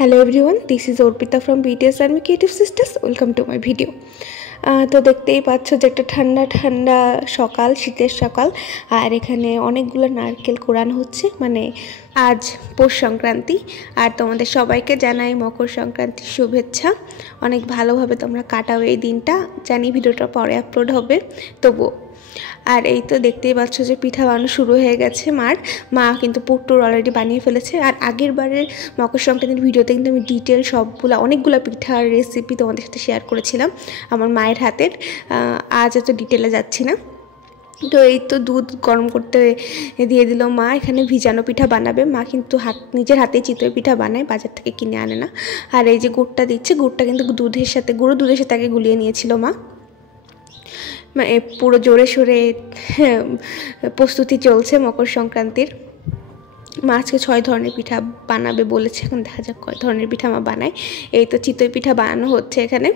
Hello everyone, this is Orpita from BTS Army Creative Sisters. Welcome to my video. তো দেখতেই পাচ্ছ যে একটা ঠান্ডা ঠান্ডা সকাল, শীতের সকাল, আর এখানে অনেকগুলো নারকেল কোরানো হচ্ছে। মানে আজ পৌষ সংক্রান্তি, আর তোমাদের সবাইকে জানাই মকর সংক্রান্তির শুভেচ্ছা। অনেক ভালোভাবে তোমরা কাটাও এই দিনটা। জানি ভিডিওটা পরে আপলোড হবে, তবুও। আর এই তো দেখতেই পাচ্ছ যে পিঠা বানানো শুরু হয়ে গেছে। মা কিন্তু পুরটুর অলরেডি বানিয়ে ফেলেছে। আর আগের বারের মকর সংক্রান্তির ভিডিওতে কিন্তু আমি ডিটেল অনেকগুলো পিঠার রেসিপি তোমাদের সাথে শেয়ার করেছিলাম আমার মায়ের হাতের। আজ এত ডিটেলে যাচ্ছি না। তো এই তো দুধ গরম করতে দিয়ে দিল মা। এখানে ভিজানো পিঠা বানাবে মা, কিন্তু নিজের হাতেই চিতই পিঠা বানায়, বাজার থেকে কিনে আনে না। আর এই যে গুড়টা দিচ্ছে, গুড়টা কিন্তু গুঁড়ো দুধের সাথে আগে গুলিয়ে নিয়েছিল মা। পুরো জোরে সোরে প্রস্তুতি চলছে মকর সংক্রান্তির। মা আজকে 6 ধরনের পিঠা বানাবে বলেছে, এখন দেখা যাক কয় ধরনের পিঠা মা বানায়। এই তো চিতই পিঠা বানানো হচ্ছে এখানে।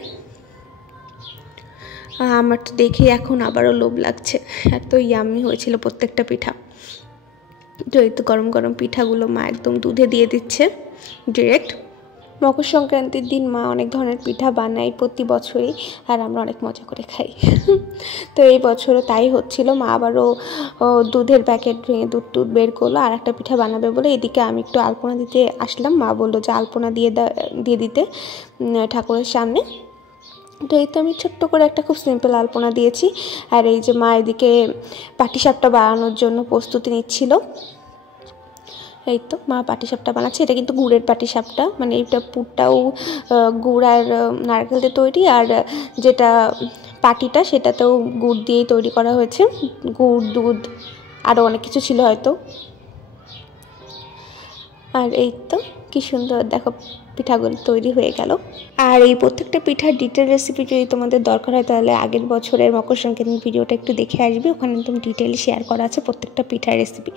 আমার তো দেখে এখন আবারও লোভ লাগছে, এত ইয়াম্মি হয়েছিল প্রত্যেকটা পিঠা। তো এই তো গরম গরম পিঠাগুলো মা একদম দুধে দিয়ে দিচ্ছে ডিরেক্ট। মকর সংক্রান্তির দিন মা অনেক ধরনের পিঠা বানায় প্রতি বছরই, আর আমরা অনেক মজা করে খাই। তো এই বছরও তাই হচ্ছিল। মা আবারও দুধের প্যাকেট ভেঙে দুধ বের করলো আর একটা পিঠা বানাবে বলে। এদিকে আমি একটু আলপনা দিতে আসলাম। মা বললো যে আলপনা দিয়ে দিতে ঠাকুরের সামনে। তো এই তো আমি ছোট্ট করে একটা খুব সিম্পল আলপনা দিয়েছি। আর এই যে মা এদিকে পাটিসাপটা বানানোর জন্য প্রস্তুতি নিচ্ছিল। এই তো মা পাটিসাপটা বানাচ্ছে। এটা কিন্তু গুড়ের পাটিসাপটা, মানে এইটা পুরটাও গুড় আর নারকেল দিয়ে তৈরি, আর যেটা পাটিটা সেটাতেও গুড় দিয়েই তৈরি করা হয়েছে। গুড়, দুধ, আরও অনেক কিছু ছিল হয়তো। আর এই তো কি সুন্দর দেখো পিঠাগুলো তৈরি হয়ে গেল। আর এই প্রত্যেকটা পিঠার ডিটেল রেসিপি যদি তোমাদের দরকার হয় তাহলে আগের বছরের মকর সংক্রান্তির ভিডিওটা একটু দেখে আসবে, ওখানে একদম ডিটেইলে শেয়ার করা আছে প্রত্যেকটা পিঠার রেসিপি।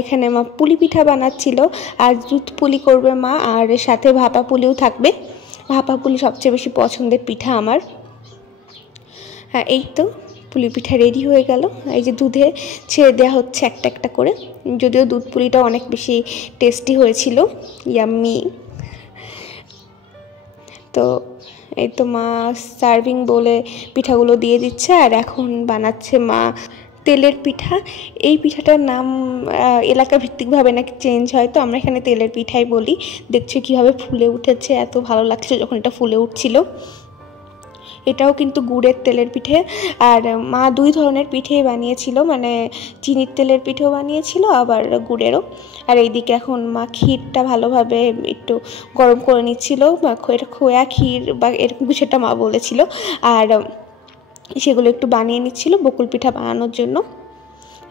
এখানে মা পুলি পিঠা বানাচ্ছিল, আর দুধ পুলি করবে মা, আর সাথে ভাপা পুলিও থাকবে। ভাপা পুলি সবচেয়ে বেশি পছন্দের পিঠা আমার। হ্যাঁ, এই তো পুলি পিঠা রেডি হয়ে গেল। এই যে দুধে ছেড়ে দেওয়া হচ্ছে একটা একটা করে। যদিও দুধ পুলিটা অনেক বেশি টেস্টি হয়েছিল, ইয়াম্মি। তো এই তো মা সার্ভিং বলে পিঠাগুলো দিয়ে দিচ্ছে। আর এখন বানাচ্ছে মা তেলের পিঠা। এই পিঠাটার নাম এলাকা ভিত্তিকভাবে নাকি চেঞ্জ হয়, তো আমরা এখানে তেলের পিঠাই বলি। দেখছো কীভাবে ফুলে উঠেছে, এত ভালো লাগছে যখন এটা ফুলে উঠছিল। এটাও কিন্তু গুড়ের তেলের পিঠে। আর মা 2 ধরনের পিঠেই বানিয়েছিল, মানে চিনির তেলের পিঠেও বানিয়েছিল আবার গুড়েরও। আর এইদিকে এখন মা ক্ষীরটা ভালোভাবে একটু গরম করে নিচ্ছিল, বা এটা খোয়া ক্ষীর বা এরকম কিছু একটা মা বলেছিল। আর সেগুলো একটু বানিয়ে নিচ্ছিল বকুল পিঠা বানানোর জন্য।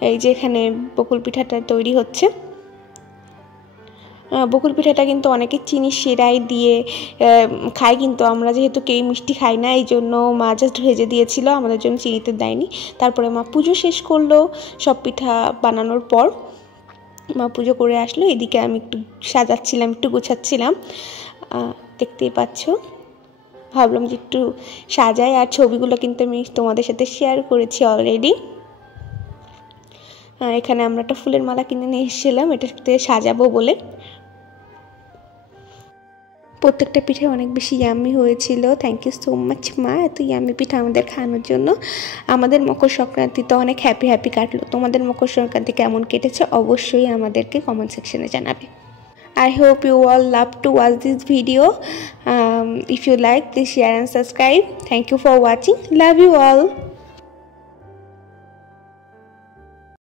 এই যে এখানে বকুল পিঠাটা তৈরি হচ্ছে। বকুল পিঠাটা কিন্তু অনেকে চিনি শিরাই দিয়ে খায়, কিন্তু আমরা যেহেতু কেউ মিষ্টি খাই না, এই জন্য মা জাস্ট ভেজে দিয়েছিল, আমাদের জন্য চিনিতে দেয়নি। তারপরে মা পুজো শেষ করলো। সব পিঠা বানানোর পর মা পুজো করে আসলো। এদিকে আমি একটু সাজাচ্ছিলাম, একটু গোছাচ্ছিলাম, দেখতেই পাচ্ছ। ভাবলাম যে একটু সাজাই, আর ছবিগুলো কিন্তু আমি তোমাদের সাথে শেয়ার করেছি অলরেডি। এখানে আমরা একটা ফুলের মালা কিনে নিয়ে এসেছিলাম এটাতে সাজাবো বলে। প্রত্যেকটা পিঠে অনেক বেশি ইয়াম্মি হয়েছিল। থ্যাংক ইউ সো মাচ মা, এত ইয়াম্মি পিঠা আমাদের খাওয়ানোর জন্য। আমাদের মকর সংক্রান্তি তো অনেক হ্যাপি কাটলো। তোমাদের মকর সংক্রান্তি কেমন কেটেছে অবশ্যই আমাদেরকে কমেন্ট সেকশনে জানাবে। I hope you all love to watch this video. If you like, please share and subscribe. Thank you for watching. Love you all.